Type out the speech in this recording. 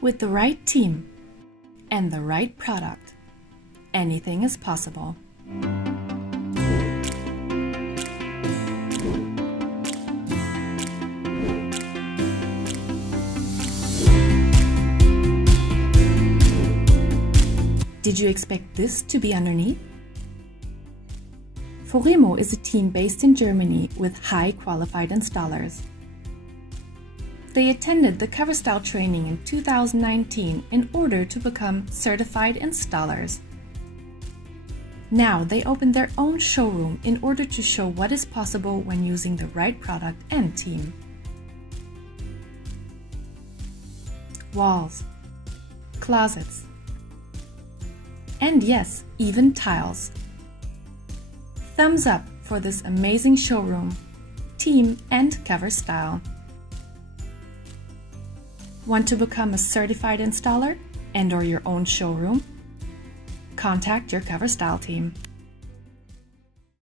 With the right team and the right product, anything is possible. Did you expect this to be underneath? Foremo is a team based in Germany with high qualified installers. They attended the cover style training in 2019 in order to become certified installers. Now they opened their own showroom in order to show what is possible when using the right product and team. Walls, closets, and yes, even tiles. Thumbs up for this amazing showroom, team and cover style. Want to become a certified installer and/or your own showroom? Contact your cover style team.